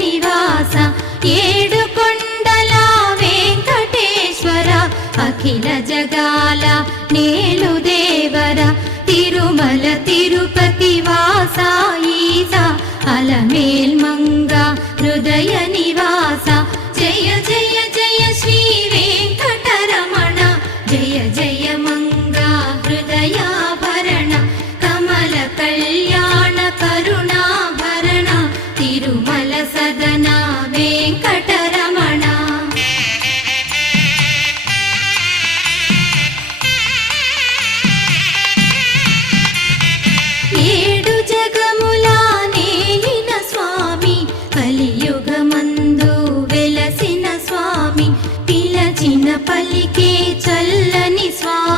నివాస ఏడు కొండల వెంకటేశ్వర అఖిల జగాల నేలు దేవర తిరుమల తిరుపతి వాస ఈస అలమేల్ మంగ హృదయ నివాస జయ జయ జయ శ్రీ వెంకటరమణ జయ జయ మంగ హృదయాభరణ కమల కళ్యాణ కరుణాభరణ తిరుమల సదన వెంకటరమణ ఏడు జగముల నేలిన స్వామి కలియుగమందు వెలసిన స్వామి పిలచిన పలికే చల్లని స్వామి